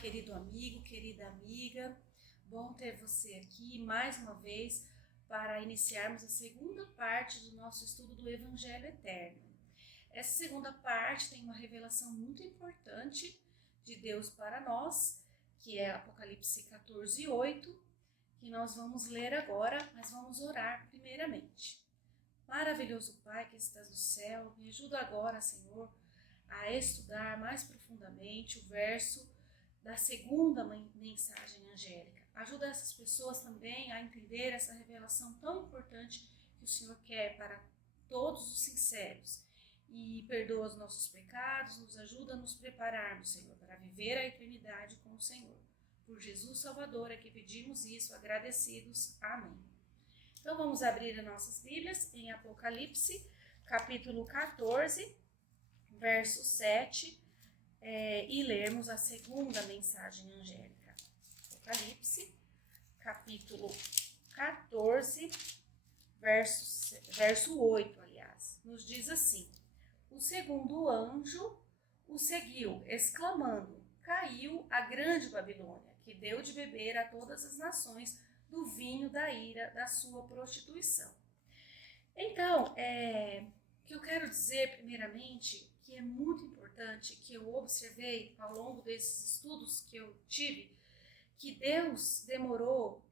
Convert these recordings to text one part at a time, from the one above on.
querido amigo, querida amiga. Bom ter você aqui mais uma vez para iniciarmos a segunda parte do nosso estudo do Evangelho Eterno. Essa segunda parte tem uma revelação muito importante de Deus para nós, que é Apocalipse 14:8, que nós vamos ler agora, mas vamos orar primeiramente. Maravilhoso Pai que estás no céu, me ajuda agora, Senhor, a estudar mais profundamente o verso da segunda mensagem angélica. Ajuda essas pessoas também a entender essa revelação tão importante que o Senhor quer para todos os sinceros. E perdoa os nossos pecados, nos ajuda a nos prepararmos, Senhor, para viver a eternidade com o Senhor. Por Jesus Salvador é que pedimos isso, agradecidos. Amém. Então vamos abrir as nossas Bíblias em Apocalipse, capítulo 14, verso 7, e lermos a segunda mensagem angélica. Apocalipse, capítulo 14, verso 8, aliás, nos diz assim: o segundo anjo o seguiu, exclamando: caiu a grande Babilônia, que deu de beber a todas as nações do vinho da ira da sua prostituição. Então, o que eu quero dizer primeiramente, que é muito importante, que eu observei ao longo desses estudos que eu tive, que Deus demorou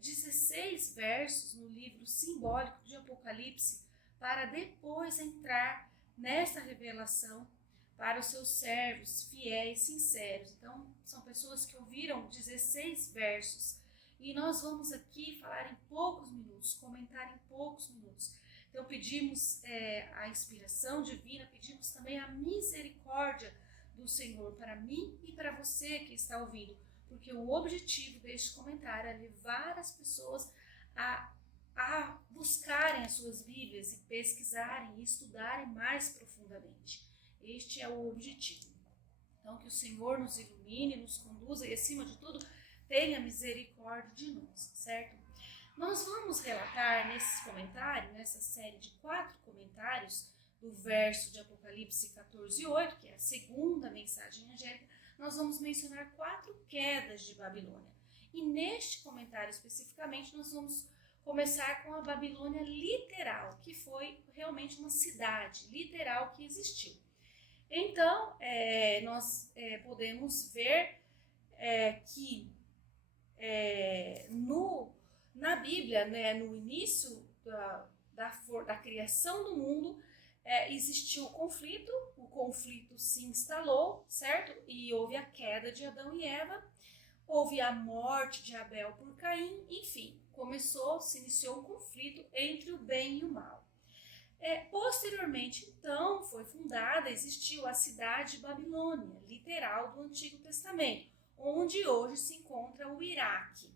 16 versos no livro simbólico de Apocalipse para depois entrar nessa revelação para os seus servos fiéis, sinceros. Então, são pessoas que ouviram 16 versos e nós vamos aqui falar em poucos minutos, comentar em poucos minutos. Então pedimos a inspiração divina, pedimos também a misericórdia do Senhor para mim e para você que está ouvindo, porque o objetivo deste comentário é levar as pessoas a buscarem as suas Bíblias e pesquisarem e estudarem mais profundamente. Este é o objetivo. Então que o Senhor nos ilumine, nos conduza e, acima de tudo, tenha misericórdia de nós, certo? Nós vamos relatar nesse comentário, nessa série de 4 comentários do verso de Apocalipse 14:8, que é a segunda mensagem angélica, nós vamos mencionar 4 quedas de Babilônia. E neste comentário especificamente nós vamos começar com a Babilônia literal, que foi realmente uma cidade literal que existiu. Então, nós podemos ver que na Bíblia, no início da criação do mundo, existiu o conflito se instalou, certo? E houve a queda de Adão e Eva, houve a morte de Abel por Caim, enfim, se iniciou um conflito entre o bem e o mal. Posteriormente, então, existiu a cidade de Babilônia, literal do Antigo Testamento, onde hoje se encontra o Iraque,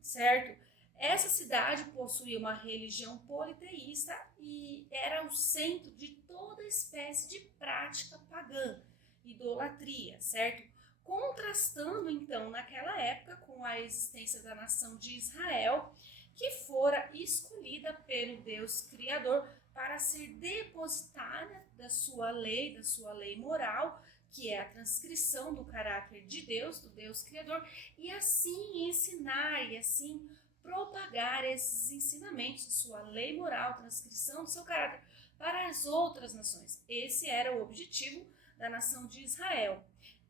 certo? Essa cidade possuía uma religião politeísta e era o centro de toda espécie de prática pagã, idolatria, certo? Contrastando, então, naquela época com a existência da nação de Israel, que fora escolhida pelo Deus Criador para ser depositária da sua lei moral, que é a transcrição do caráter de Deus, do Deus Criador, e assim ensinar e assim propagar esses ensinamentos, sua lei moral, transcrição do seu caráter para as outras nações. Esse era o objetivo da nação de Israel.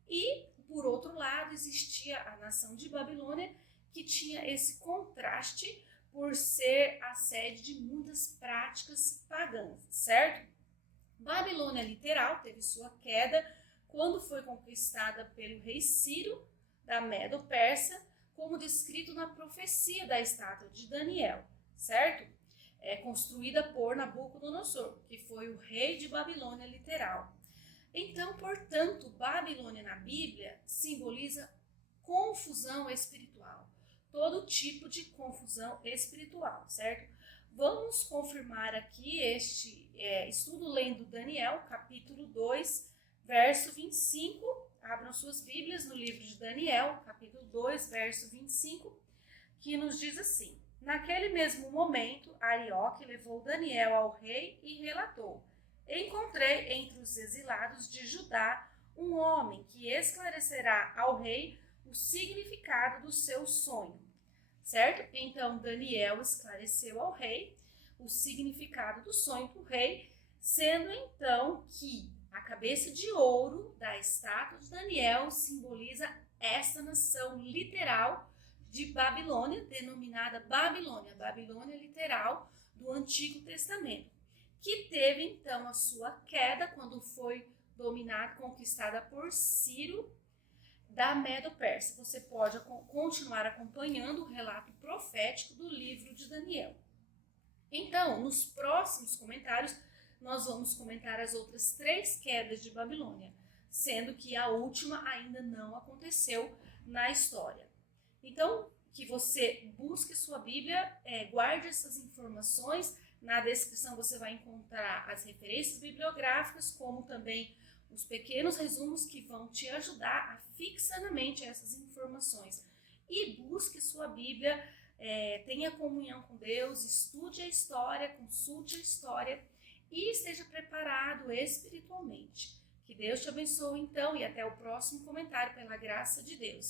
E, por outro lado, existia a nação de Babilônia, que tinha esse contraste por ser a sede de muitas práticas pagãs, certo? Babilônia literal teve sua queda quando foi conquistada pelo rei Ciro, da Medo-Persa, como descrito na profecia da estátua de Daniel, certo? Construída por Nabucodonosor, que foi o rei de Babilônia literal. Então, portanto, Babilônia na Bíblia simboliza confusão espiritual, todo tipo de confusão espiritual, certo? Vamos confirmar aqui este estudo lendo Daniel, capítulo 2, verso 25, abram suas Bíblias no livro de Daniel, capítulo 2, verso 25, que nos diz assim: naquele mesmo momento, Arioque levou Daniel ao rei e relatou: encontrei entre os exilados de Judá um homem que esclarecerá ao rei o significado do seu sonho, certo? Então, Daniel esclareceu ao rei o significado do sonho do rei, sendo então que a cabeça de ouro da estátua de Daniel simboliza esta nação literal de Babilônia, denominada Babilônia, Babilônia literal do Antigo Testamento, que teve então a sua queda quando foi dominada, conquistada por Ciro da Medo-Pérsia. Você pode continuar acompanhando o relato profético do livro de Daniel. Então, nos próximos comentários, nós vamos comentar as outras 3 quedas de Babilônia, sendo que a última ainda não aconteceu na história. Então, que você busque sua Bíblia, guarde essas informações. Na descrição você vai encontrar as referências bibliográficas, como também os pequenos resumos que vão te ajudar a fixar na mente essas informações. E busque sua Bíblia, tenha comunhão com Deus, estude a história, consulte a história e esteja preparado espiritualmente. Que Deus te abençoe então e até o próximo comentário, pela graça de Deus.